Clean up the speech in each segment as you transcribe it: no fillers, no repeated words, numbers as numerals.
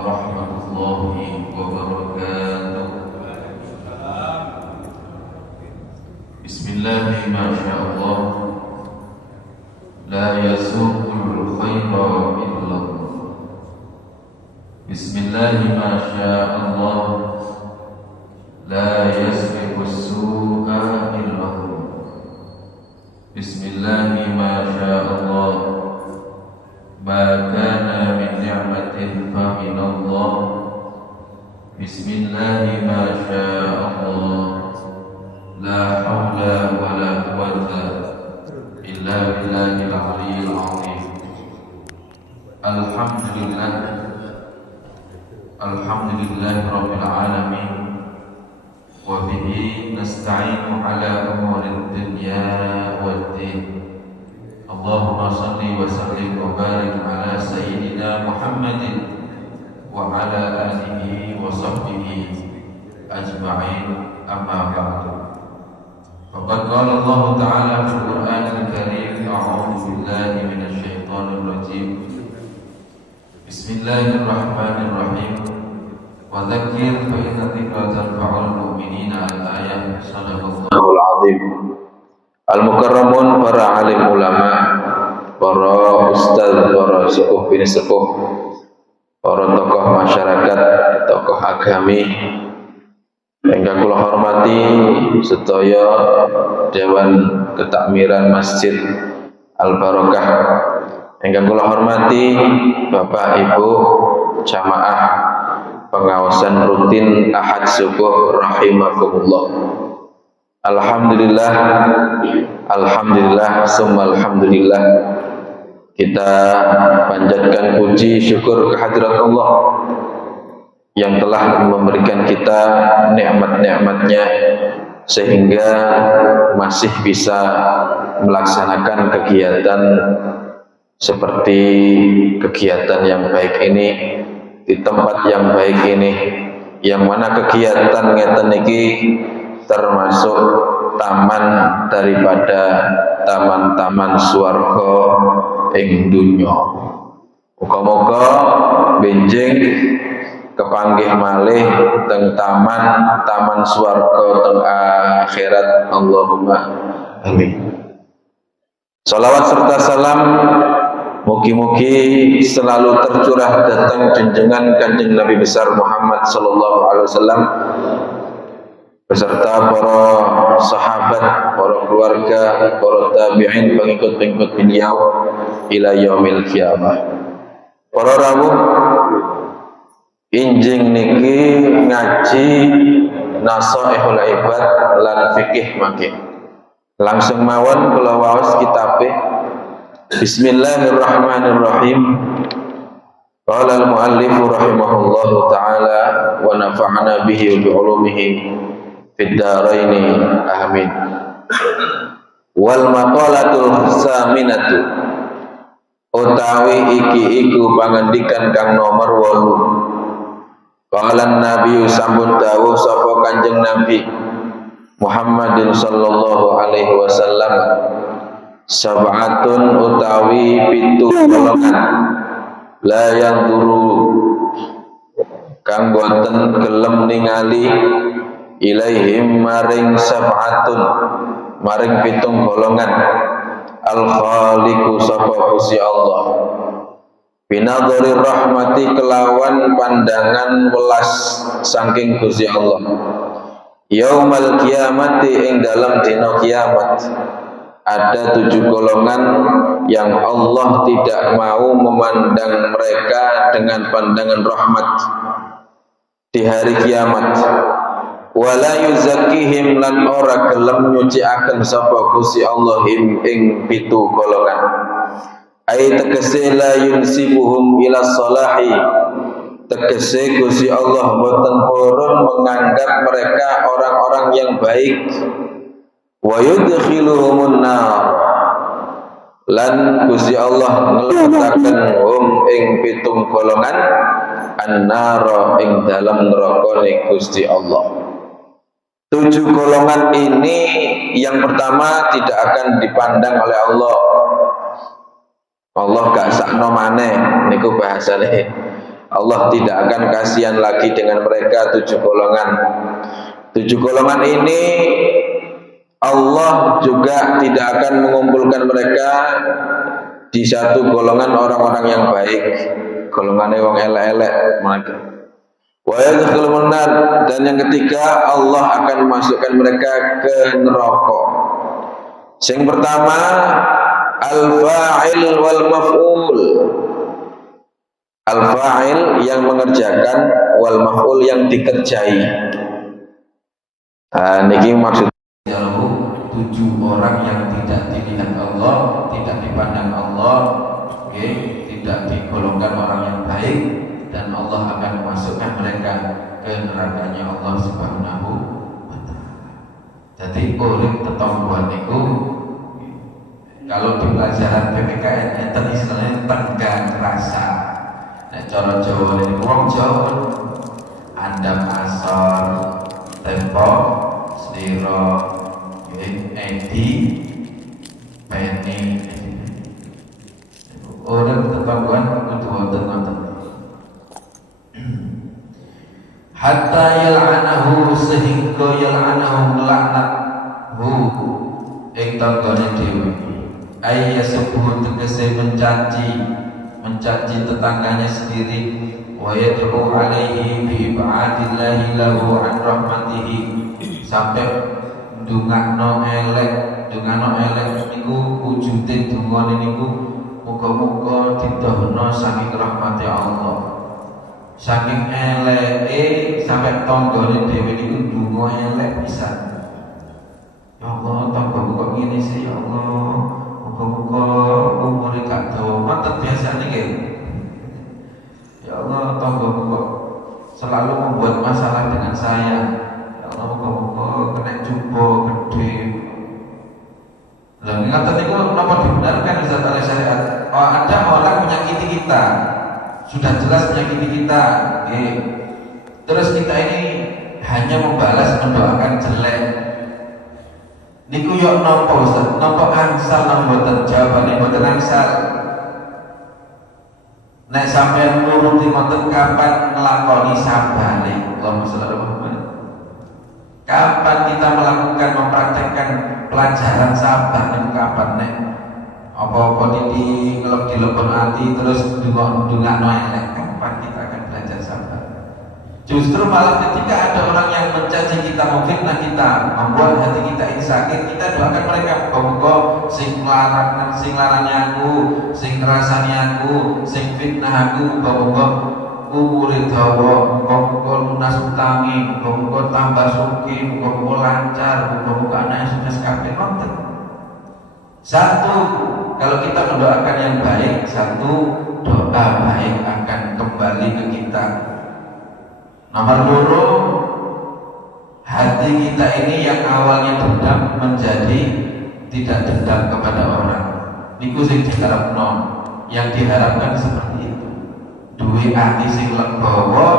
warahmatullahi wabarakatuh. Bismillahi masyaallah, la yasuqul khaira illallah. Bismillahi masyaallah, la yasriqus su'a illallah. Bismillahi masyaallah, ma kana min ni'matin fa minallah. Bismillahi masyaallah, la hawla wa la quwwata illa billahil aliyyil azim. Alhamdulillah, alhamdulillahi rabbil alamin, wa bihi nasta'inu ala umurid dunya waddin. Allahumma salli wa sallim wa barik ala sayyidina Muhammadin wa ala alihi wa sahbihi ajma'in, amma ba'du. Faqad qala Allah ta'ala fil Qur'anil Karim, a'udzu billahi minasy syaithanir rajim. Bismillahirrahmanirrahim. Wa dzakir fa inna dzikra tanfa'ul mu'minina. Al-ayah. Sadaqallahul azim. Al-mukarramun, para alim ulama, para ustaz, para sepuh bini sepuh, para tokoh masyarakat, tokoh agami, ingkang kula hormati sedaya Dewan Ketakmiran Masjid Al-Barokah, ingkang kula hormati Bapak Ibu jamaah pengawasan rutin Ahad Subuh rahimakumullah. Alhamdulillah, alhamdulillah, summa alhamdulillah. Kita panjatkan puji syukur kehadirat Allah yang telah memberikan kita nikmat-nikmatnya sehingga masih bisa melaksanakan kegiatan seperti kegiatan yang baik ini di tempat yang baik ini, yang mana kegiatan ngeten iki termasuk taman daripada taman-taman swarga ing dunya. Muga-muga benjing kepanggih malih teng taman swarga teng akhirat. Allahumma amin. Salawat serta salam mugi-mugi selalu tercurah datang junjungan Kanjeng Nabi besar Muhammad sallallahu alaihi wasallam beserta para sahabat, para keluarga, para tabi'in, pengikut-pengikut beliau ila yaumil qiyamah. Para rawuh, injing niki ngaji Nasaihul Ibad lan fikih mangke. Langsung mawon kula waos kitabe. Bismillahirrahmanirrahim. Qala al-muallif rahimahullahu taala wa nafa'ana bihi wa bi ulumihi fid dharaini amin. Wal maqalatul saminatu, utawi iki iku pangandikan kang nomor 8. Qala Nabi sampun dawuh sapa Kanjeng Nabi Muhammadin sallallahu alaihi wasallam, sab'atun utawi 7 golongan la yang turu kang boten gelem ningali ilaihim maring sab'atun maring 7 golongan al khaliqu sapa Gusti Allah binadhari rahmati kelawan pandangan welas saking Gusti Allah yaumal kiamati ing dalam dina kiamat. Ada 7 golongan yang Allah tidak mau memandang mereka dengan pandangan rahmat di hari kiamat. Wala yuzakkihim lan ora gelem nyucikaken sapa Gusti Allah ing 7 golongan. Ai tegese la yunsibuhum ila salahi, tegese Gusti Allah boten purun menganggap mereka orang-orang yang baik. Wa yudkhiluhumun nar, lan Gusti Allah nglebetaken ing 7 golongan an-nar ing dalam neraka Gusti Allah. 7 golongan ini yang pertama tidak akan dipandang oleh Allah. Allah gak sakno maneh niku bahasane. Allah tidak akan kasihan lagi dengan mereka 7 golongan. 7 golongan ini Allah juga tidak akan mengumpulkan mereka di satu golongan orang-orang yang baik, golongan wong elek-elek mereka. Wa yadkhulun nar, dan yang ketiga Allah akan memasukkan mereka ke neraka. Yang pertama al-fa'il wal maf'ul. Al-fa'il yang mengerjakan, wal maf'ul yang dikerjai. Niki maksud 7 orang yang tidak dilihat Allah, tidak dipandang Allah, tidak digolongkan orang yang baik, dan Allah akan memasukkan mereka ke nerakanya Allah Subhanahu wa ta'ala. Jadi urip tetonggoan niku kalau di pelajaran PPKN itu istilahnya tenggang rasa. Nek cara Jawa niku wong Jawa andam asor tempo sliro edi peni urip tetonggoan kudu wonten hatta yal'anahu, sehingga yal'anahu melaknathu ing tanggane dhewe. Ayya sebuh tegese mencaci tetangganya sendiri, wa yad'u alaihi bi ibadillahi lahu an rahmatihi, sampai ndongakno elek niku wujude dungane niku muga-muga didohno saking rahmati Allah. Saking eleke sampai tanggane dhewe niku ndonga elek pisan. Ya Allah, tanggaku kok ngene sih ya Allah. Muga-muga umure gak dawa. Mantep biasane nggih. Ya Allah, tanggaku kok selalu membuat masalah dengan saya. Ya Allah, muga-muga kena jumbo gede. Lah ngaten niku napa dibenarkan Ustaz oleh syariat? Oh, ada orang menyakiti kita. Sudah jelas menyakiti kita, terus kita ini hanya membalas, mendoakan jelek. Niku yo nopo Ustaz, nopo angsal nang mboten, jawabane mboten angsal. Nek sampeyan nuruti mboten kapan nglakoni sabare, Allahumma shalli ala Muhammad. Kapan kita melakukan mempraktekkan pelajaran sabar niku kapan nek apa-apa di ngelok hati terus dungak elek, kapan kita akan belajar sabar? Justru malah ketika ada orang yang mencaci kita, memfitnah kita, membuat hati kita ini sakit, kita doakan mereka, muga-muga sing larane aku, sing ngrasani aku, sing fitnah aku, muga-muga umure dawa, muga-muga lunas utangi, muga-muga tambah sugih, muga-muga lancar, muga-muga anake sukses kabeh. Satu, kalau kita mendoakan yang baik, satu doa baik akan kembali ke kita. Nomor 2, hati kita ini yang awalnya dendam menjadi tidak dendam kepada orang. Niku sing diharapno, yang diharapkan seperti itu. Duwe ati sing legowo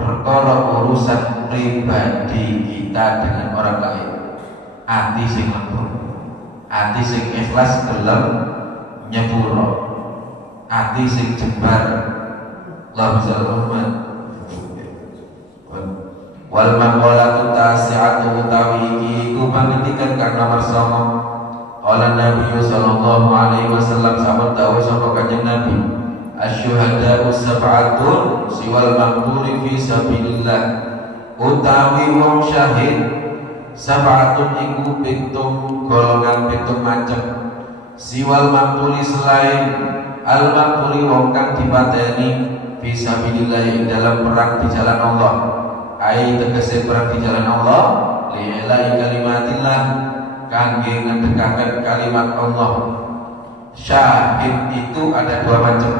perkara urusan pribadi kita dengan orang lain. Ati sing legowo, ati sing ikhlas gelem nyepuro, ati sing jembar. Allahumma wal maqalatu tasi'atu utawi iki ku pangendikan kang nomor 9. Qala Nabi sallallahu alaihi wasallam, sahabat dawuh sapa kanjeng Nabi, asyuhada'u sab'atun siwal maqtuli fi sabilillah, utawi wong syahid sab'atun iku 7 golongan 7 macem, siwal maqtuli selain al maqtuli wong kang dipateni fi sabilillah dalam perang di jalan Allah. Ai tegese perang di jalan Allah li'ilai kalimatillah, kangge ngedekaken kalimat Allah. Syahid itu ada 2 macam.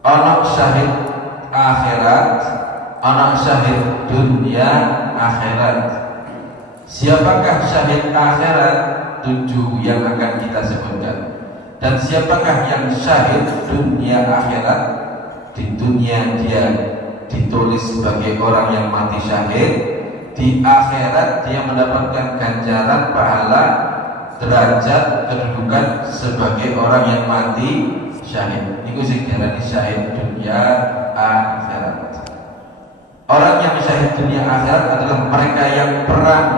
Ana syahid akhirat, ana syahid dunia akhirat. Siapakah syahid akhirat? 7 yang akan kita sebutkan. Dan siapakah yang syahid dunia akhirat? Di dunia dia ditulis sebagai orang yang mati syahid, di akhirat dia mendapatkan ganjaran pahala derajat kedudukan sebagai orang yang mati syahid. Niku sing diarani syahid dunia akhirat. Orang yang syahid dunia akhirat adalah mereka yang perang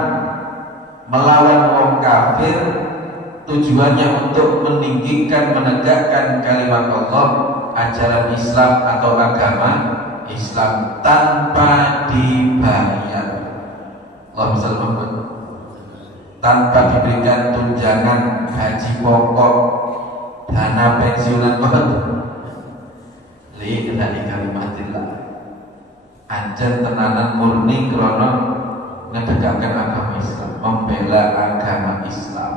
melawan orang kafir, tujuannya untuk meninggikan, menegakkan kalimat Allah, ajaran Islam atau agama Islam tanpa dibayar. Allahumma shalli ala Muhammad. Tanpa diberikan tunjangan gaji pokok, dana pensiunan li dari kalimatillah. Anjen tenanan murni krono ngedegakkan agama Islam, membela agama Islam.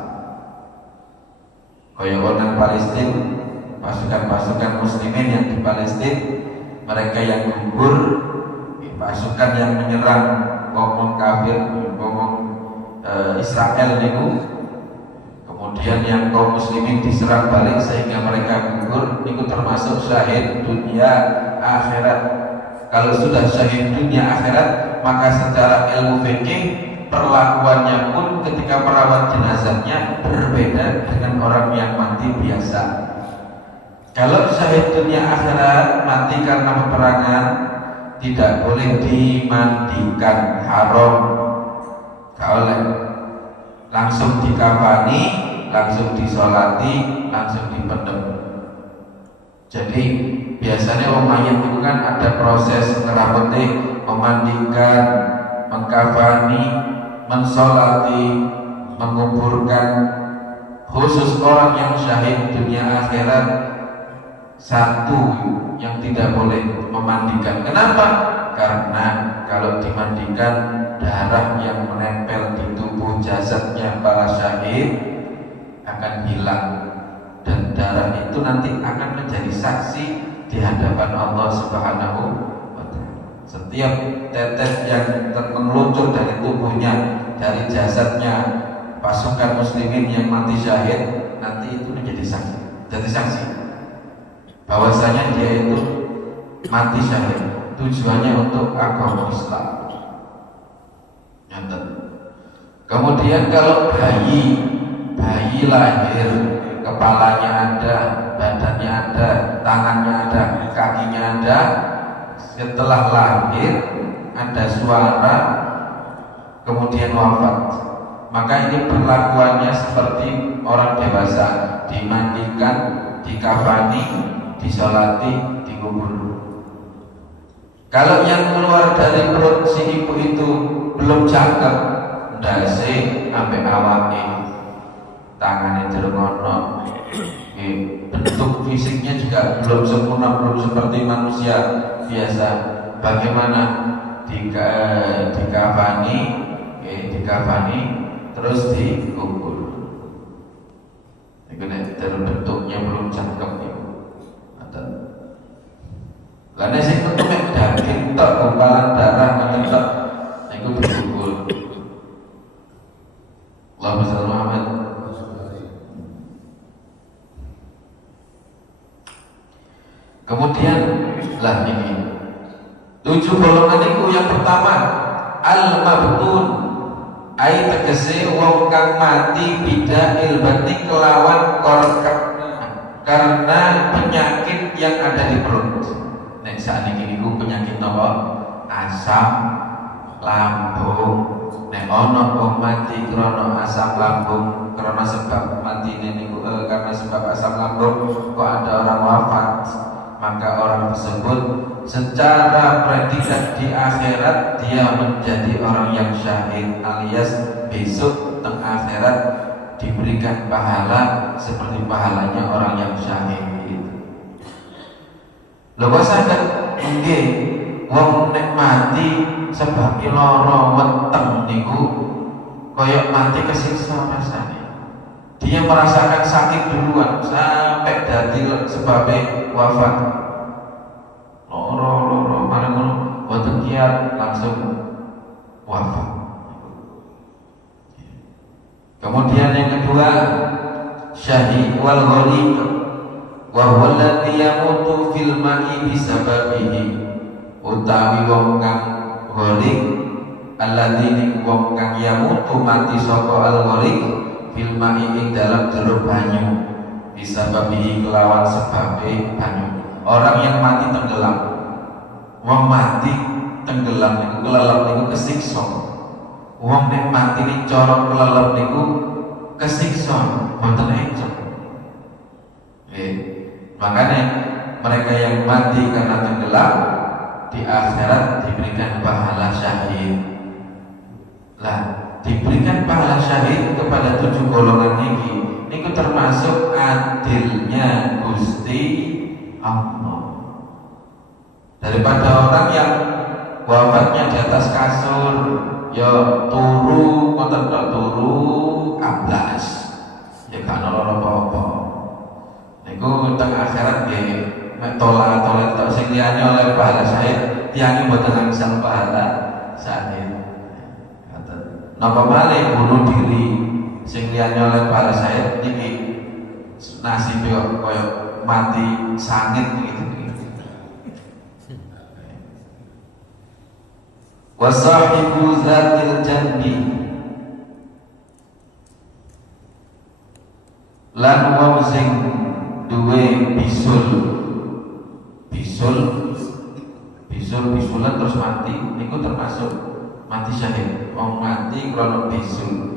Kaya orang Palestina, pasukan-pasukan muslimin yang di Palestina, mereka yang gugur, pasukan yang menyerang ngomong kafir, ngomong Israel niku, kemudian yang kaum muslimin diserang balik sehingga mereka gugur, niku termasuk syahid dunia akhirat. Kalau sudah syahid dunia akhirat, maka secara ilmu fikih perlakuannya pun ketika merawat jenazahnya berbeda dengan orang yang mati biasa. Kalau syahid dunia akhirat mati karena peperangan, tidak boleh dimandikan, haram, gak oleh. Langsung dikafani, langsung disolati, langsung dipendem. Jadi biasanya orang mayat itu kan ada proses ngeramati, memandikan, mengkafani, mensolati, menguburkan. Khusus orang yang syahid dunia akhirat, satu yang tidak boleh memandikan. Kenapa? Karena kalau dimandikan, darah yang menempel di tubuh jasadnya para syahid akan hilang, dan darah itu nanti akan menjadi saksi di hadapan Allah Subhanahu wa Ta'ala. Setiap tetes yang meluncur dari tubuhnya, dari jasadnya pasukan muslimin yang mati syahid, nanti itu menjadi saksi, jadi saksi bahwasanya dia itu mati syahid, tujuannya untuk agama Islam. Kemudian kalau bayi lahir, kepalanya ada, badannya ada, tangannya ada, kakinya ada, setelah lahir ada suara, kemudian wafat, maka ini perlakuannya seperti orang dewasa, dimandikan, dikafani, disolati, dikubur. Kalau yang keluar dari perut si ibu itu belum cakep, ndase ambek awake, tangannya jelungono, bentuk fisiknya juga belum sempurna, belum seperti manusia biasa. Bagaimana dikafani, terus dikubur. Itu bentuknya belum cakep ya. Karena sing itu daging tok, gumpalan darah menentok, itu dikubur. Allahumma shalli ala Muhammad. Kemudian lah ini 7 golongan itu. Yang pertama al-mabtun, ai tegese wong kang mati bida ilbati kelawan korek, karena penyakit yang ada di perut. Nek saat ini penyakit apa? Asam lambung. Nek ono wong mati krana asam lambung, karena sebab mati niku karena sebab asam lambung, kok ada orang wafat, maka orang tersebut secara predikat di akhirat dia menjadi orang yang syahid, alias besok teng akhirat diberikan pahala seperti pahalanya orang yang syahid. Lho kok saged nggih wong nek mati sebab lara weteng niku kaya mati kesiksa rasane. Dia merasakan sakit duluan sampai dadi sebabnya wafat. Loro marang ngono boten kiat langsung wafat. Kemudian yang kedua syahid wal gharib, wa huwa alladhi yamutu fil ma'i bisababihi, utawi wong kang gharib, alladhi wong kang yamutu mati saka al gharib fil ma'i ing dalam jero banyu. bisa babi kelawan sebabe banyu. Orang yang mati tenggelam, wong mati tenggelam niku kelelep niku kesiksa. Wong nek mati ni corok kelelep niku kesiksa, mboten encok. Makanya mereka yang mati karena tenggelam di akhirat diberikan pahala syahid. Lah, diberikan pahala syahid kepada 7 golongan ini. Ini termasuk adilnya Gusti Allah. Daripada orang yang wafatnya di atas kasur, ya turu, ngoten kok turu ablas, ya kan ora apa-apa. Niku teng akhirat nggih mek tola-tola tok sing liyane oleh pahala syahid, tiyane mboten langsung pahala syahid. Napa malih bunuh diri sing liyane oleh pahala syahid niki nasibe kaya mati sangit gitu. Wasahibu zatil janbi lan wong sing duwe bisulan terus mati niku termasuk mati syahid. Wong mati krana bisul.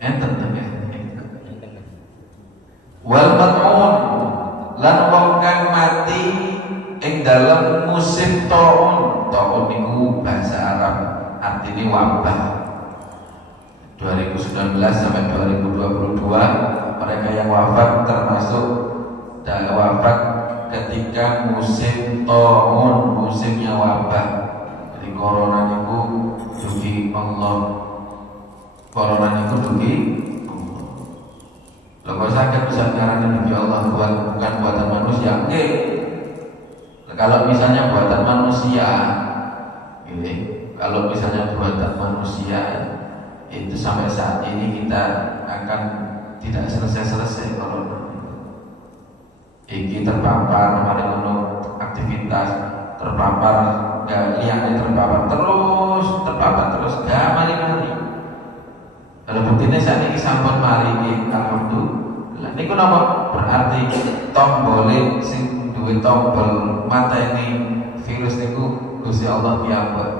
Enten wal mat'un lan wong kang mati ing dalam musim taun. Taun niku bahasa Arab artinya wabah. 2019 sampai 2022 mereka yang wafat termasuk dan wafat ketika musim taun, musimnya wabah. Jadi corona niku dugi Allah. Corona niku dugi Allah. Lho sakit bisa ngarani dugi Allah bukan buatan manusia. Oke. Kalau misalnya buatan manusia, kalau misalnya buatan manusia itu sampai saat ini kita akan tidak selesai kalau iki terpapar mari ngono aktivitas terpapar liyane terpapar terus mari kalau buktinya saat ini sampun mari alhamdulillah niku napa berarti tombole sing duwe tombol mata ini virus niku Gusti Allah piyambak.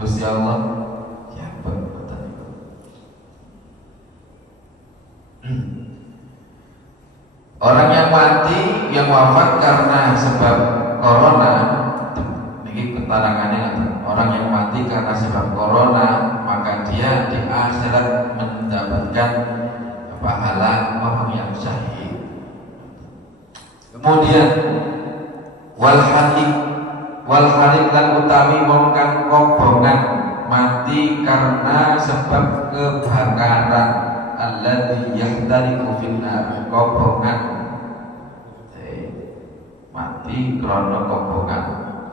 Gusti Allah orang yang mati, yang wafat karena sebab corona, ini keterangannya, orang yang mati karena sebab corona, maka dia di akhirat mendapatkan pahala orang yang syahid. Kemudian wal halik lan utawi wong kang kobongan mati karena sebab kebakaran. Alladzi yahtariqu fin nar, kobongan mati karena kobongan.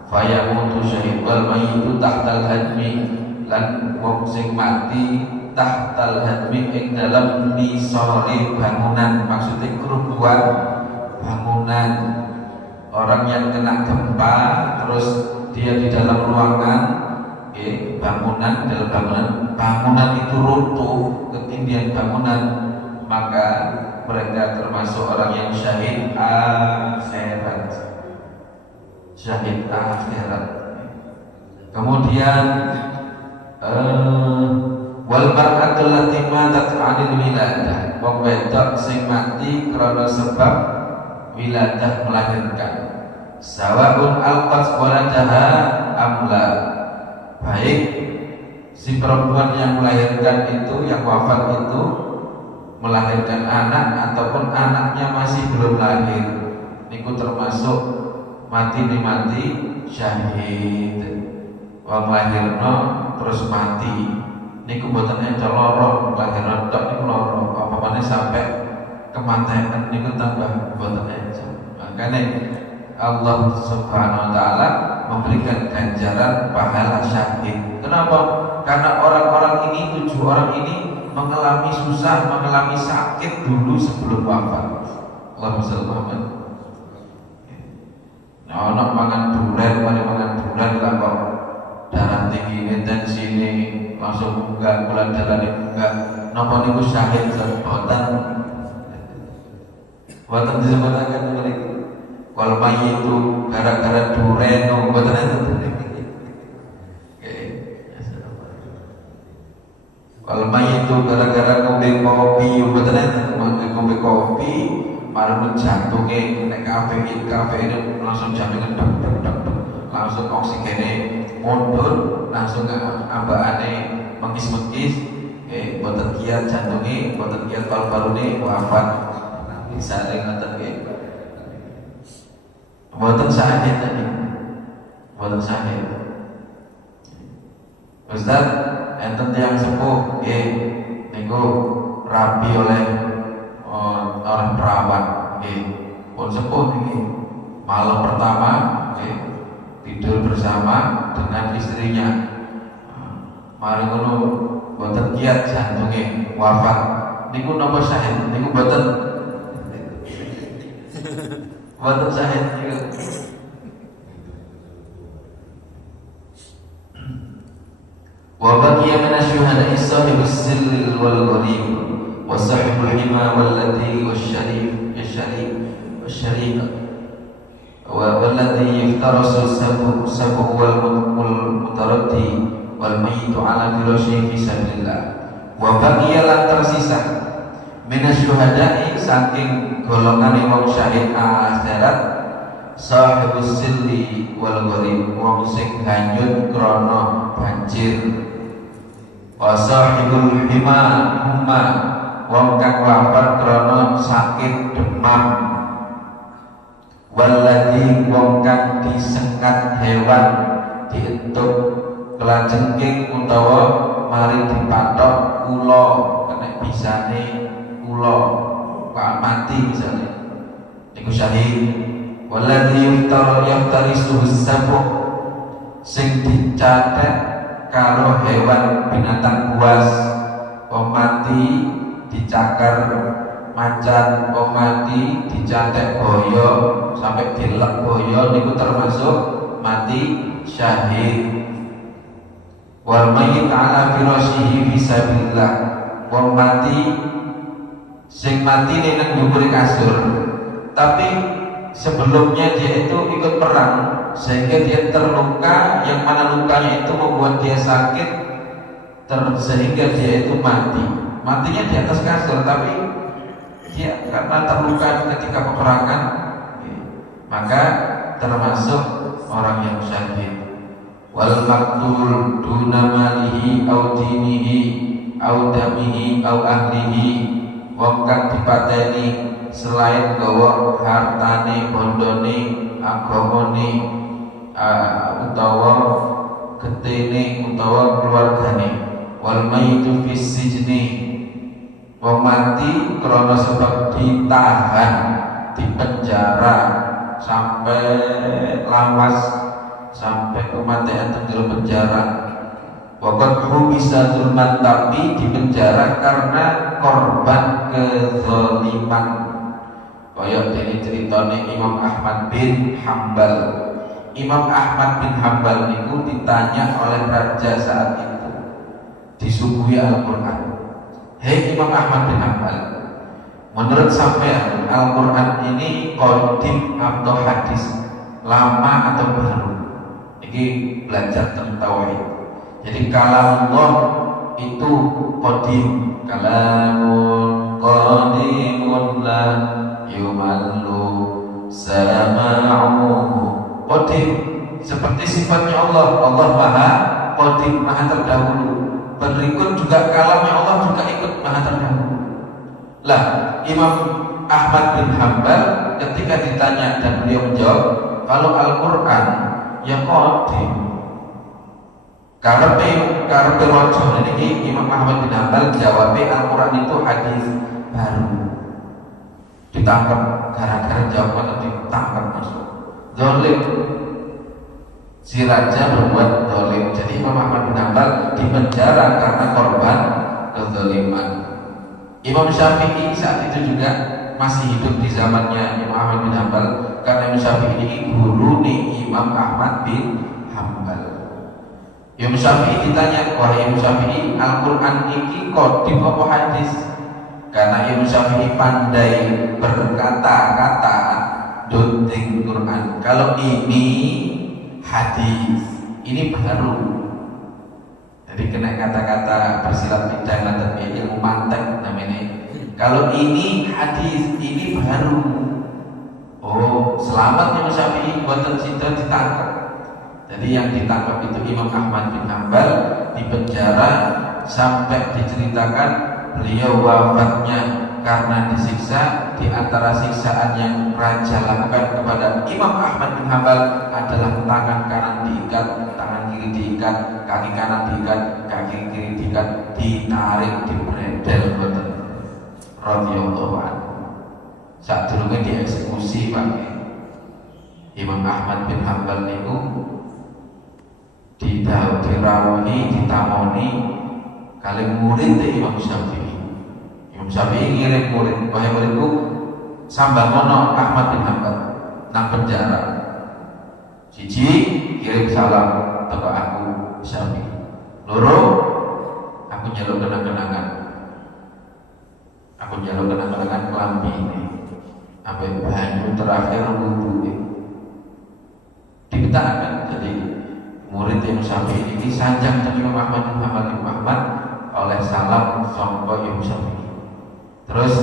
Fayamutu syahid wal mayyitu tahtal hadmi lan wong sing mati tahtal hadmi ing dalam nisore bangunan, maksudnya kerubuhan bangunan. Orang yang kena gempa terus dia di dalam ruangan, bangunan itu runtuh, ketindihan bangunan, maka mereka termasuk orang yang syahid akhirat. Syahid akhirat. Kemudian wal mar'atul lati matat 'anil wiladah, wong wedok sing mati karena sebab wiladah melahirkan. Sawaun alqat waladaha amla, baik si perempuan yang melahirkan itu, yang wafat itu melahirkan anak ataupun anaknya masih belum lahir, niku termasuk mati syahid. Wong lahirno terus mati niku mboten ento lara, lahirno tok niku lara, apa meneh sampai kematian niku tambah mboten ento. Makanya Allah Subhanahu wa taala memberikan ganjaran pahala syahid. Kenapa? Karena orang-orang ini, 7 orang ini mengalami susah, mengalami sakit dulu sebelum wafat. Allahumma shalli Muhammad. Nah, ono mangan duren, mari mangan duren lah kok darah tinggi tensi ini langsung enggak gula darah enggak napa niku syahid boten disebutaken mriku wal itu gara-gara duren boten enten wal itu gara-gara ngombe kopi boten enten ngombe kopi malah jantunge nek kafe ini langsung jantunge langsung oksigennya mundur langsung ambakane mengkis-mengkis boten kiat jantungnya boten kiat paru-parune wafat bisa ngoten nggih boten syahid tadi boten syahid Ustaz enten tiyang sepuh nggih niku rabi oleh orang perawat nggih pun sepuh niki malam pertama nggih tidur bersama dengan istrinya mari ngono boten kiat jantunge wafat niku napa syahid niku boten syahid niku wa baqiya min asy-syuhada'i sahibus sirri wal gharib wa sahibul hima wal ladhi wasyarif wasyarif والذي يفترس السبع والمتردي والميت على فراشه في سبيل الله وبقي lan tersisa minasyuhada'i saking golongan wong syahid akhirat sahibus silli wal gharib wong sing hanyut krana banjir wa sahibul hima wong kang wafat krana sakit demam waladhi wong kang disengat hewan dientuk kelajengking utawa mari dipatok kula kena bisane kula mati misalnya niku syahid waladhi yaftarisu sabuh sing dicatet karo hewan binatang buas wong mati dicakar macan wong mati dicatek boyo sampai dilek boyo niku termasuk mati syahid wal mayyit ala firasyihi fisabilillah wong mati sing mati nang dhuwur kasur tapi sebelumnya dia itu ikut perang sehingga dia terluka yang mana lukanya itu membuat dia sakit sehingga dia itu matinya di atas kasur tapi dia karena terluka ketika peperangan maka termasuk orang yang syahid wal maktul duna malihi au dinihi au damihi au ahlihi wong kang dipateni selain gawa hartane bondone agamane utawa getene utawa keluargane wal maitu fis sijni wong mati karena sebab ditahan di penjara sampai lawas sampai kematian tenggelam penjara waqad bisa zulman tapi di penjara karena korban kezaliman kaya dene ceritane Imam Ahmad bin Hambal niku ditanya oleh raja saat itu disuguhi Al-Qur'an. Hei Imam Ahmad bin Hambal, menurut sampean Al-Quran ini qadim atau hadis, lama atau baru? Ini belajar tentang tauhid. Jadi kalamullah itu qadim, kalamun qadimun la yumallu sama'uhu qadim, seperti sifatnya Allah maha qadim, maha terdahulu. Berikut juga kalamnya Allah juga ikut maha terdahulu. Lah Imam Ahmad bin Hambal ketika ditanya dan beliau menjawab kalau Al-Quran ya qadim karepe waca niki Imam Ahmad bin Hambal jawabnya Al-Quran itu hadis baru ditangkap gara-gara jawab atau ditangkap masuk zalim si raja berbuat zalim. Jadi Imam Ahmad bin Hambal dipenjara karena korban kezaliman. Imam Syafi'i saat itu juga masih hidup di zamannya Imam Ahmad bin Hambal karena Imam Syafi'i ini guru nih Imam Ahmad bin Hambal. Imam Syafi'i ditanya, wahai Imam Syafi'i, Al-Quran ini qadim apa hadis? Karena Imam Syafi'i pandai berkata-kata dunting Quran. Kalau ini hadis, ini baru. Jadi kena kata-kata bersilat lidah dan ilmu mantek namanya. Kalau ini hadis, ini baru. Oh, selamat Imam Syafi'i buatan cinta ditangkap. Jadi yang ditangkap itu Imam Ahmad bin Hanbal, dipenjara sampai diceritakan beliau wafatnya karena disiksa. Di antara siksaan yang raja lakukan kepada Imam Ahmad bin Hanbal adalah tangan kanan diikat, tangan kiri diikat, kaki kanan diikat, kaki kiri diikat, ditarik, dibredel boten. Radhiyallahu anhu. Saat dulu dieksekusi Pak Imam Ahmad bin Hanbal niku dirawuhi, ditamoni kali murid Imam Syafi'i. Imam Syafi'i ngirim murid, wahai muridku sambangono Ahmad bin Hanbal nang penjara. Siji kirim salam ke aku Syafi'i. Loro aku njaluk kenang-kenangan. Aku njaluk kenang-kenangan kelambi ini. Sampai banyu terakhir wudu. Dikatakan jadi murid Imam Syafi'i ini sanjang dari Imam Ahmad bin Hanbal oleh salam sangka Imam Syafi'i. Terus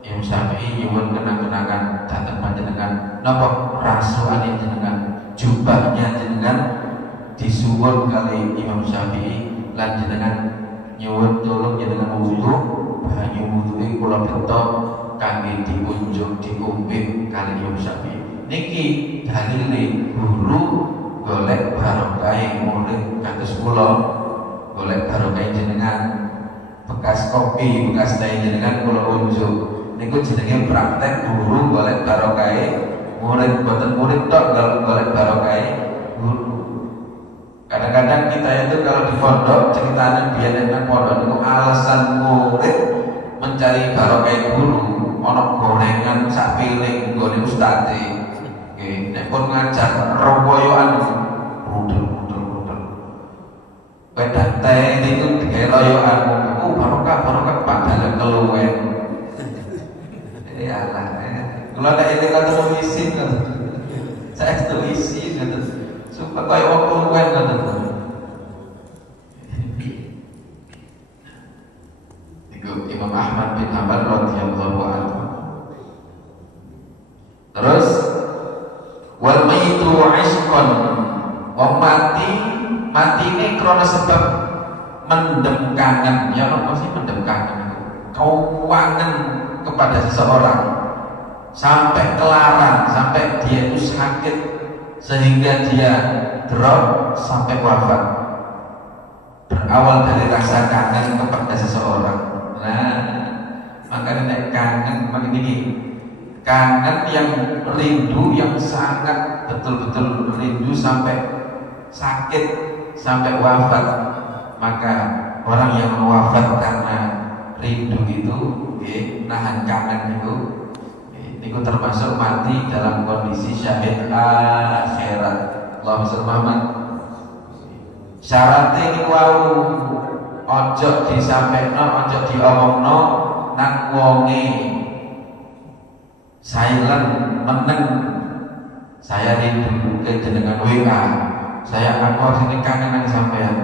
Imam Syafi'i nyuwun kenang-kenangan datang panjenengan napa rasuane jenengan, jubahnya jenengan disuwun kali Imam Syafi'i lan jenengan nyuwun tolong jenengan wudu, banyu wuduke kula beto kangge diunjuk diombe kali Imam Syafi'i. Niki dalile guru golek barokah murid kados kula, golek barokah jenengan, bekas kopi, bekas teh jenengan kula unjuk. Niku jenenge praktek guru golek barokah murid, boten murid tok golek barokah guru. Kadang-kadang kita itu kalau di pondok ceritanya biar nang pondok niku alasan murid mencari barokah guru, ana gorengan sak piring nggone ustaze. Nggih, nek pun ngajar rokoyoan rudel. Wedang teh niku digawe royokan, barokah padahal keluwen. Ya Allah. Kalau ada ini kata isin kan. Saya itu isin kan. Supaya kaya wong keluwen kan. Iku Imam Ahmad bin Hanbal radhiyallahu anhu. Terus wal mayitu ishqan, wong mati ini karena sebab mendem kangen. Ya apa sih mendem kangen? Kauangan kepada seseorang sampai kelaran, sampai dia itu sakit sehingga dia drop sampai wafat. Berawal dari rasa kangen kepada seseorang. Nah, makanya nek kangen begini, kangen yang rindu, yang sangat betul-betul rindu sampai sakit, sampai wafat. Maka orang yang wafat karena rindu itu, nahan kangen itu termasuk mati dalam kondisi syahid akhirat. Allahumma sholli Muhammad. Syaratnya ini wau ojo disampaikan, ojo diomongno nang wonge silent meneng. Saya rindu ke jenengan WA, saya aku sini kangen nang sampean.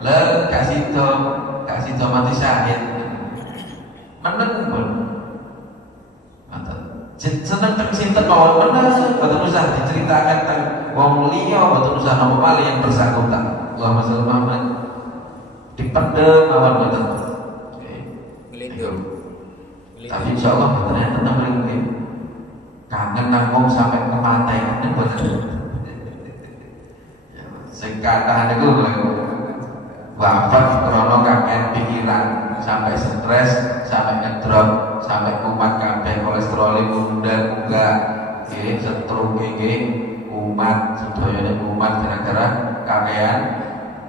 Le kasih to mati syahid meneng pun seneng tersinten mawon meneng, boten usah diceritakan tentang wong liya, boten usah napa malih yang bersangkutan. Allahumma sholli Muhammad. Dipendem mawon boten. Melindung. Tapi insyaallah boten enten mriki. Kangen nang wong sampai kematian boten. Sing kathah niku wafat karena kakean pikiran, sampai stres, sampai ngedrop, sampai kumat kabeh, kolesterol munggah, stroke kumat, sedayane kumat gara-gara kakean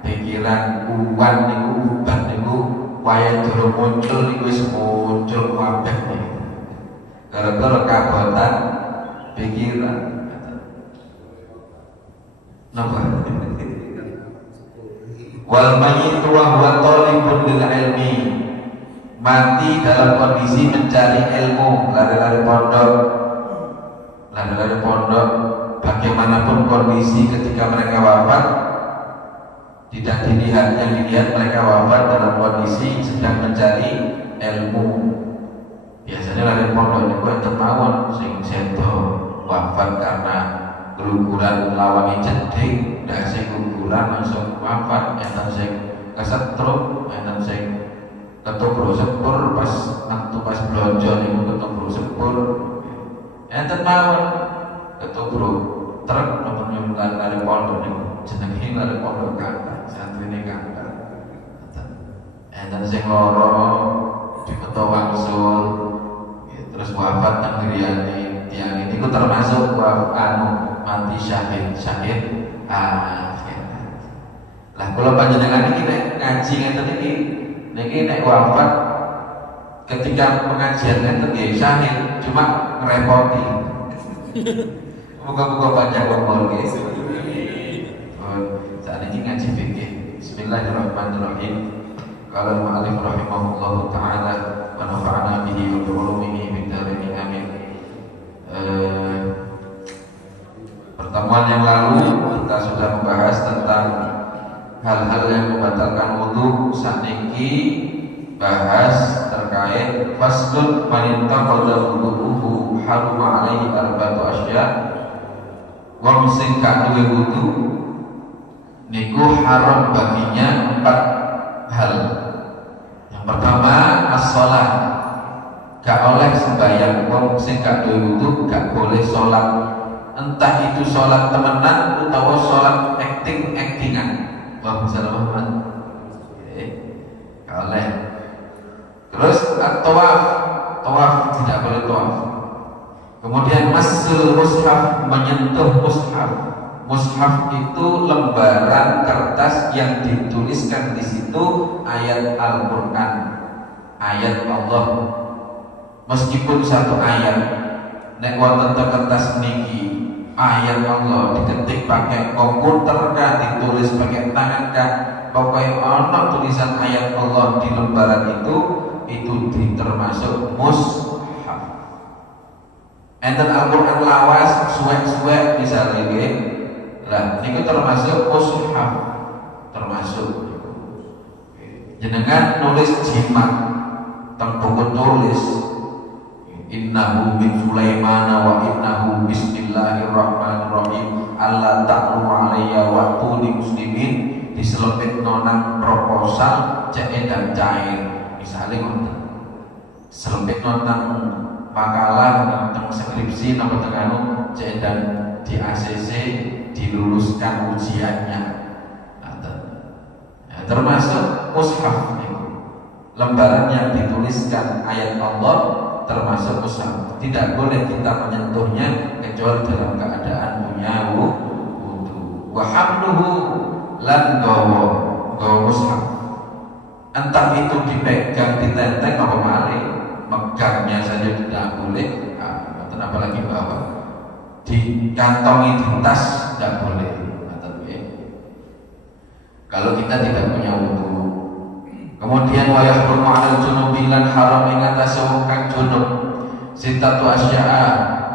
pikiran. Kuwan niku ubat niku waya durung muncul niku wis muncul kabeh niku. Gara-gara kabotan pikiran. Napa? Wal mayyitu wa huwa talibun lil ilmi, mati dalam kondisi mencari ilmu, lari-lari pondok. Bagaimanapun kondisi ketika mereka wafat, tidak dilihat, yang dilihat mereka wafat dalam kondisi sedang mencari ilmu. Biasanya lari pondok ini enten mawon sing sedo wafat karena keluguran lawangi jeding, ndak sing keluguran langsung wafat, enten sing kesetrum, enten sing ketubro sepur pas blonjo niku ketubro sepur, enten mawon ketubro truk nomor lari pondok niku jenenge lari pondok kata santrine kata, enten sing loro diketo wangsul terus wafat nang griyane tiyang ini ku termasuk mati syahid akhir. Lah kula panjenengan iki nek ngaji ngeten iki nek wafat ketika pengajian ngeten nggih syahid, cuma ngrepoti. Muga-muga panjang umur nggih. Saat ini ngaji fikih. Bismillahirrahmanirrahim. Qala al-mu'allif rahimahullahu ta'ala wa nafa'ana bihi wa bi ulumihi fid dharain amin. Pertemuan yang lalu kita sudah membahas tentang hal-hal yang membatalkan wudu. Saniki bahas terkait faslun man intaqada wudu'uhu haruma alaihi arba'atu asya. Wong sing gak duwe wudu niku haram baginya 4 hal. Yang pertama as-shalah, gak oleh sembahyang. Wong sing gak duwe wudu gak boleh sholat, entah itu sholat temenan utawa sholat actingan. Wah bisa Muhammad, gak oleh. Terus tawaf tidak boleh tawaf. Kemudian masul mushaf, menyentuh mushaf. Mushaf itu lembaran kertas yang dituliskan di situ ayat Al-Quran, ayat Allah. Meskipun satu ayat, nek wonten kertas niki ayat Allah diketik pakai komputer kah, ditulis pakai tangan kah, pokoknya ono tulisan ayat Allah di lembaran itu termasuk mushaf. Enten Al-Quran lawas, suwek-suwek misalnya nggih. Lah niku termasuk mushaf, termasuk jenengan nulis jimat teng buku tulis innahu min Sulaiman wa innahu bismillahirrahmanirrahim alla ta'lu alayya wa tuni muslimin, diselempitno nang proposal cek dan cair misalnya ngoten, selempitno nang makalah nang skripsi nang tenganu cek dan di ACC diluluskan ujiannya. Termasuk mushaf itu, lembaran yang dituliskan ayat Allah termasuk mushaf. Tidak boleh kita menyentuhnya kecuali dalam keadaan punya wudu. Wa hamluhu lan gawa mushaf. Entah itu dipegang, ditenteng apa malih, megangnya saja tidak boleh. Apalagi bawa dikantongi di tas tidak boleh. Kalau kita tidak punya wudu. Kemudian wa yahrumu 'alal junubi lan haram ing atase wong kang junub sitatu asya'a,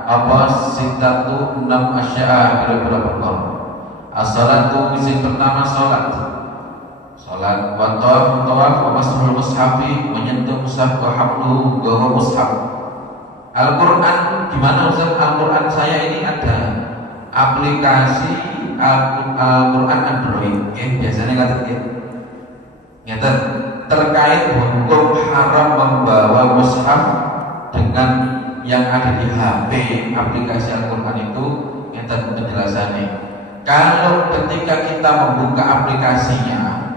apa sitatu 6 asya'a, kira-kira perkara. As-salatu sing pertama salat wa tawaf wa mas'ul mushafi, menyentuh mushaf, wa hamluhu gawa mushaf. Al-Quran gimana Ustaz? Al-Quran saya ini ada aplikasi Al-Quran Android, biasanya ngeten terkait hukum haram membawa mushaf dengan yang ada di HP aplikasi Al-Quran itu. Ngeten penjelasannya, kalau ketika kita membuka aplikasinya,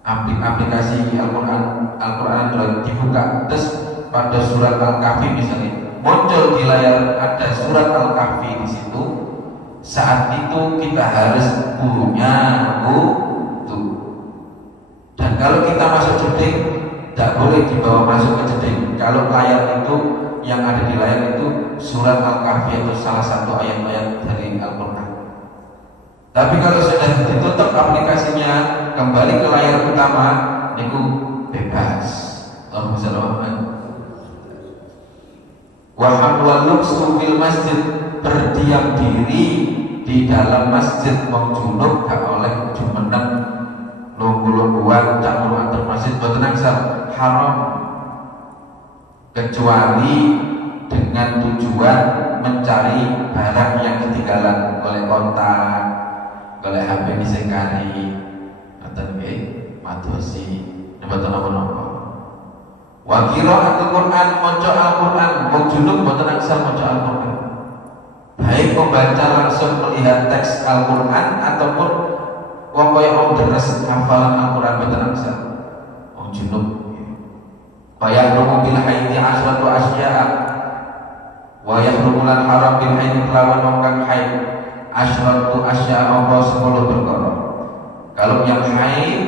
aplikasi Al-Quran Android dibuka, terus pada surat Al-Kahfi misalnya muncul di layar ada surat Al-Kahfi di situ, saat itu kita harus punya wudu. Dan kalau kita masuk jeding, tidak boleh dibawa masuk ke jeding. Kalau layar itu yang ada di layar itu surat Al-Kahfi atau salah satu ayat-ayat dari Al-Quran. Tapi kalau sudah ditutup aplikasinya, kembali ke layar utama, niku bebas. Allahumma shalli ala Muhammad. Wa hamlul fil masjid, berdiam diri di dalam masjid wong junub gak oleh jumeneng lungguh-lungguhan campur antar masjid boten angsal, haram, kecuali dengan tujuan mencari barang yang ketinggalan, oleh kontak, oleh HP disengkari, ngoten nggih, madosi, mboten napa-napa. Wa qira'atul Qur'an, maca Al-Qur'an, wong junub mboten angsal maca Al-Qur'an. Baik membaca langsung melihat teks Al-Qur'an ataupun wong kaya wong deres hafalan Al-Qur'an mboten angsal. Wong junub. Wa yahrumu bil haidi asratu asya'a. Wa yahrumu lan haram bil haidi kelawan wong kang haid asratu asya'a apa 10 perkara. Kalau yang haid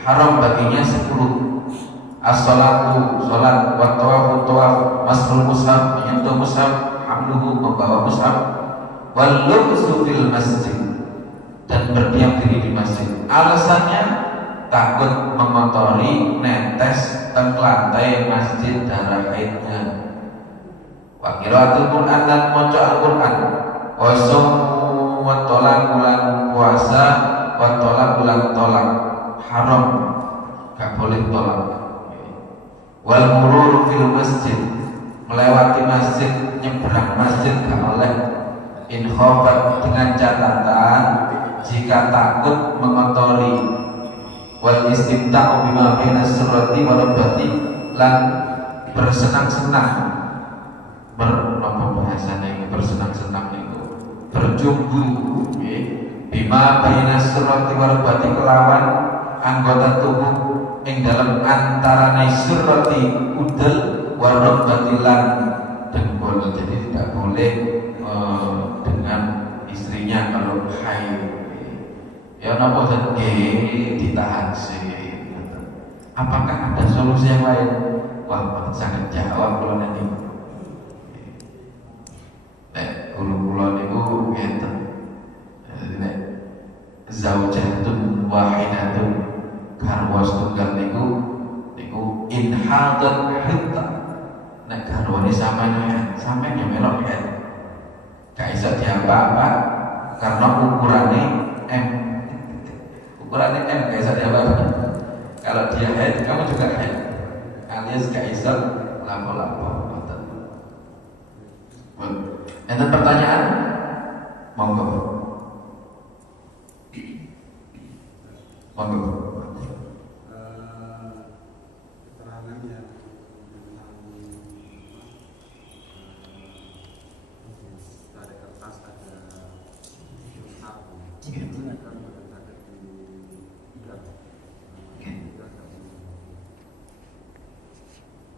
haram baginya 10. As-salatu salat, wa tawafu tawaf, masrul mushaf menyentuh mushaf, hamluhu membawa mushaf, wal lubsu fil masjid, dan berdiam diri di masjid. Alasannya takut mengotori netes teng lantai masjid darah haidnya. Wa qiraatul Qur'an, dan maca Al-Qur'an, wa shaum wa tolak bulan puasa, wa tolak bulan tolak haram, gak boleh tolak. Wal murur fil masjid, melewati masjid, nyebrang masjid gak oleh. In khofat, dengan catatan jika takut mengotori. Wal istimta'u bima baina surati wa rabbati, lan bersenang-senang, apa bahasanya ini, bersenang-senang itu berjumbu bima baina surati wa rabbati, kelawan anggota tubuh ing dalam antara surati udel warok batilan dengkul. Jadi tidak boleh dengan istrinya kalau haid. Ya napa saja ditahan sih. Apakah ada solusi yang lain? Wah, sangat jawab kalau nanti. Kulo niku ngeten. Nek zaujatun wahidatun, garwa setunggal niku in hadat hitta, nek garwane sampeyan ya melok head, gak iso diapa-apa karena ukurannya M, gak iso diapa-apa. Kalau dia head, kamu juga head, alias gak iso lapo-lapo. Ada pertanyaan? Monggo.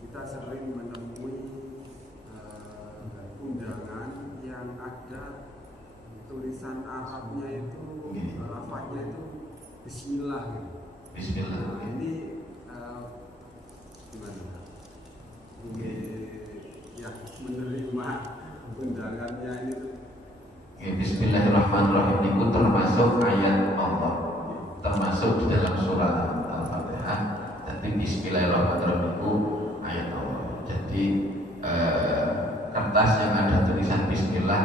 Kita sering menemui undangan yang ada tulisan Arabnya itu, lafaznya itu Bismillah gitu. Bismillah. Ini gimana? Ya menerima undangannya itu. Bismillahirrahmanirrahim itu termasuk ayat Allah, termasuk di dalam surat Al-Fatihah. Tapi Bismillahirrahmanirrahim itu ayat Allah. Jadi kertas yang ada tulisan Bismillah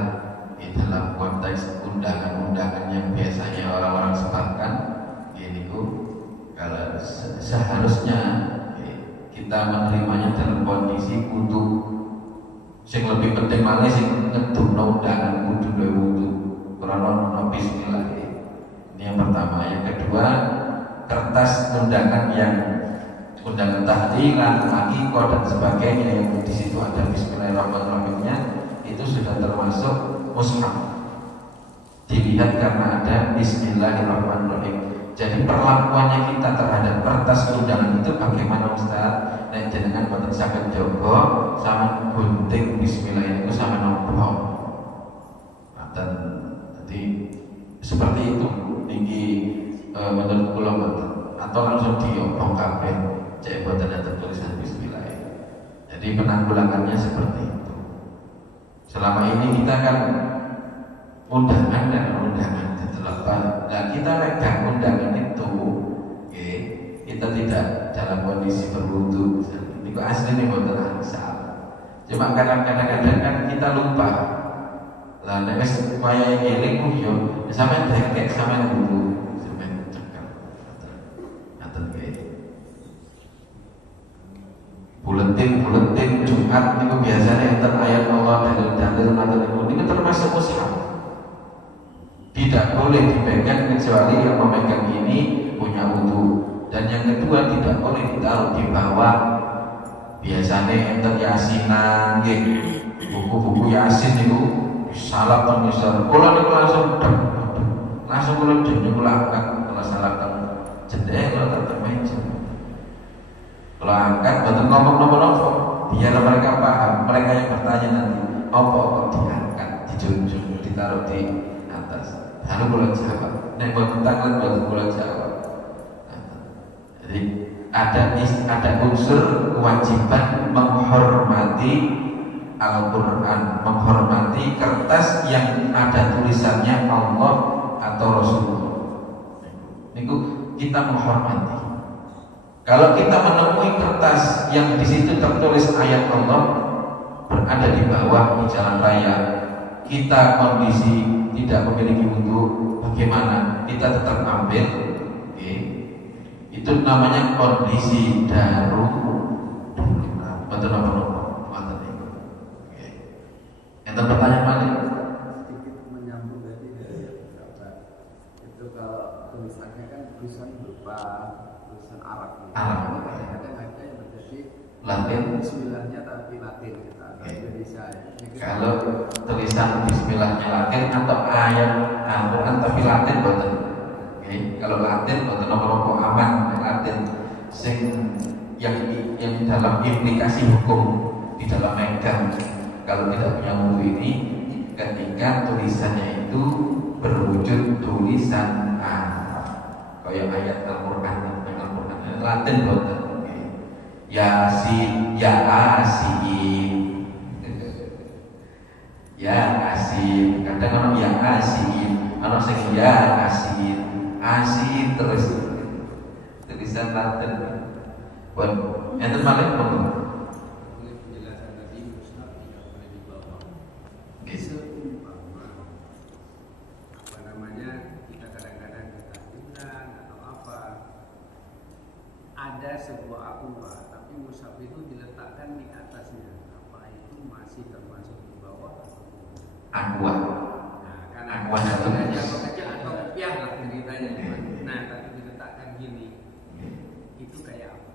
di dalam konteks undangan-undangan yang biasanya orang-orang sebarkan, ini kalau seharusnya kita menerimanya dalam kondisi wudu. Sing lebih penting malah sing ngedumno undangan wudu karena Bismillah. Ini yang pertama. Yang kedua, kertas undangan yang undangan tahlilan, akikah dan sebagainya yang di situ ada Bismillahirrahmanirrahimnya, itu sudah termasuk mushaf. Dilihat karena ada Bismillahirrahmanirrahim. Jadi perlakuannya kita terhadap kertas undangan itu bagaimana Ustaz? Nek jenengan boten saged jaga sama gunting Bismillah itu sama nopo. Jadi seperti itu niki menurut kula boten, atau langsung diobong kabeh cek boten ada tulisan Bismillah. Jadi penanggulangannya seperti itu. Selama ini kita kan undangan dan undangan, terlepas Nah kita pegang undangan itu, okay, kita tidak dalam kondisi berwudu. Ini kok asli nih buat asal. Cuma kadang-kadang kan kita lupa. Lah nek wis waya eling yo sampean drekek sampean wudu, sampean cekap. Ngaten kae. Buletin Jumat niku biasanya enten ayat Allah dalil-dalil ngoten niku termasuk mushaf. Tidak boleh dipegang kecuali yang memegang ini punya wudu. Dan yang kedua tidak boleh ditaruh di bawah. Biasanya enten yasinan nggih. Buku-buku yasin niku salah pemisah. Kalau niku langsung kula dinyulangkan kalau salah jendela kalau tetap meja. Kalau angkat betul ngomong-ngomong biar mereka paham. Mereka yang bertanya nanti apa kok diangkat, dijunjung, ditaruh di atas. Lalu kula jawab. Nek boten takon boten kula jawab. Jadi ada unsur kewajiban menghormati Al-Quran, menghormati kertas yang ada tulisannya Allah atau Rasulullah. Niku kita menghormati. Kalau kita menemui kertas yang di situ tertulis ayat Allah berada di bawah di jalan raya, kita kondisi tidak memiliki wudu, bagaimana? Kita tetap ambil, okay. Itu namanya kondisi darurat. Betul apa? Enten pertanyaan mana? Sedikit menyambung tadi dari sahabat. Itu kalau tulisannya kan tulisan berupa tulisan Arab. Arab. Kadang-kadang ada yang menjadi Latin. Bismillahnya tapi Latin kita Indonesia ya. Kalau tulisan Bismillahnya Latin atau ayat Al-Quran tapi Latin betul. Kalau Latin betul nomor aman Latin. Sing yang dalam implikasi hukum di dalam megang. Kalau tidak punya wudu ini, ketika tulisannya itu berwujud tulisan Arab, kayak ayat Al-Quran, Latin betul. Yasin, ya asin, ya asin. Kadang orang ya asin, orang sing ya asin terus tulisan Latin. Buat enten malih betul. Ada sebuah aqua, tapi mushaf itu diletakkan di atasnya. Apa itu masih termasuk di bawah? Aqua. Nah, karena Aqua satu kecil atau rupiah lah ceritanya. Nah, tapi diletakkan gini, itu kayak apa?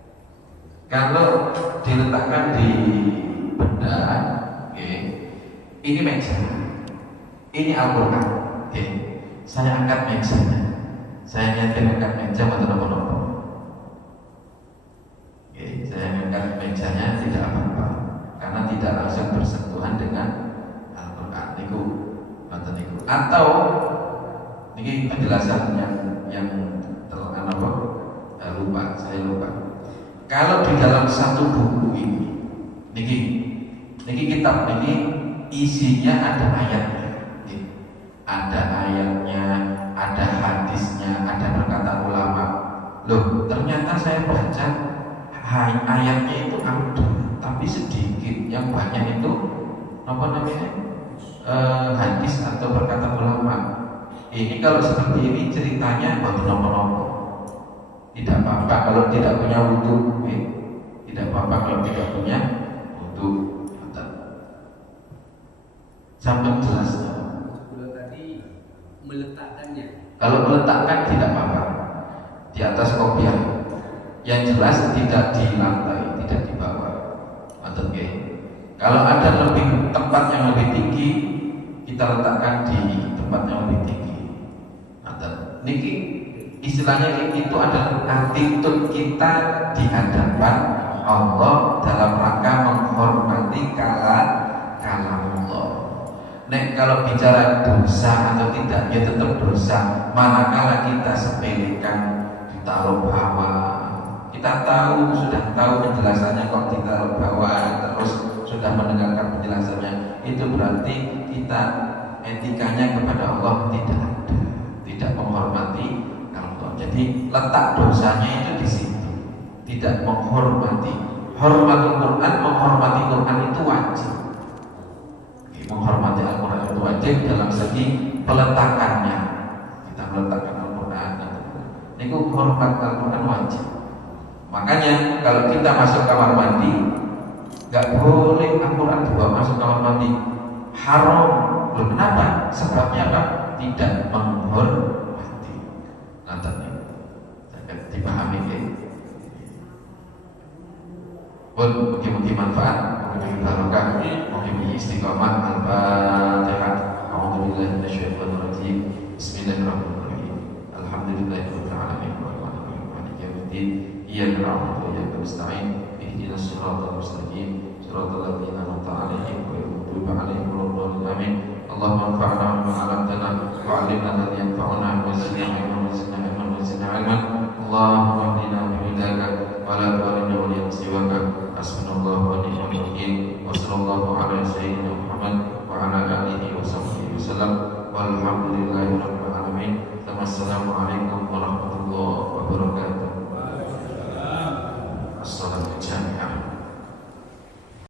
Kalau diletakkan di benda, ini meja, ini Al-Quran. Saya angkat mejanya, saya nyetir angkat meja atau nopo-nopo. Saya angkat mejanya tidak apa-apa karena tidak langsung bersentuhan dengan Al-Quran. Atau ini penjelasan yang lupa, saya lupa. Kalau di dalam satu buku ini kitab ini isinya ada ayatnya, ada ayatnya, ada hadisnya, ada perkataan ulama. Loh, ternyata saya baca ayatnya itu ada, tapi sedikit. Yang banyak itu apa namanya hadis atau perkataan ulama. Ini kalau seperti ini ceritanya buat nopo-nopo. Tidak apa-apa kalau tidak punya wudu, tidak apa-apa kalau tidak punya wudu. Sampai jelas. Kalau tadi meletakkannya. Kalau meletakkan tidak apa-apa di atas kopiah. Yang jelas tidak di lantai, tidak di bawah. Kalau ada lebih tempat yang lebih tinggi, kita letakkan di tempat yang lebih tinggi. Niki istilahnya itu adalah attitude kita di hadapan Allah dalam rangka menghormati kalam Allah. Nek kalau bicara dosa atau tidak, ya tetap dosa. Manakala kita sepelekan ditaruh bawah. Kita sudah tahu penjelasannya kok ditaruh bawah, terus sudah mendengarkan penjelasannya, itu berarti kita etikanya kepada Allah tidak tidak menghormati orang tua. Jadi letak dosanya itu di situ, tidak menghormati. Hormatul Quran, menghormati Quran itu wajib. Menghormati Al-Quran itu wajib dalam segi peletakannya. Kita meletakkan Al-Quran, ini menghormati Al-Quran wajib. Makanya kalau kita masuk kamar mandi, nggak boleh Al-Quran dibawa masuk kamar mandi, haram. Loh, kenapa? Sebabnya apa? Tidak menghormati. Nanti dipahami ya. Mungkin manfaat, mungkin barokah, mungkin istiqomah. Al-Fatihah. A'udzubillahi minasyaitonir rajim. Bismillahirrahmanirrahim. Alhamdulillahirabbil alamin. Maliki yaumiddin. Iyyaka na'budu wa iyyaka nasta'in. Ihdinas siratal mustaqim. Siratal ladzina an'amta 'alaihim ghairil maghdubi 'alaihim waladdallin. Amin. Allahumma anfa'na bima 'allamtana wa 'allimna alladhi yanfa'una wa zidna ilman wa zidna ilman wa zidna ilman. Allahumma ihdina bihidayaka wa la tudillna waliyan siwaka. Hasbunallahu wa ni'mal wakeel. Wa sallallahu ala sayyidina Muhammad wa ala alihi wa sahbihi wasallam. Walhamdulillahi rabbil alamin. Wassalamu alaikum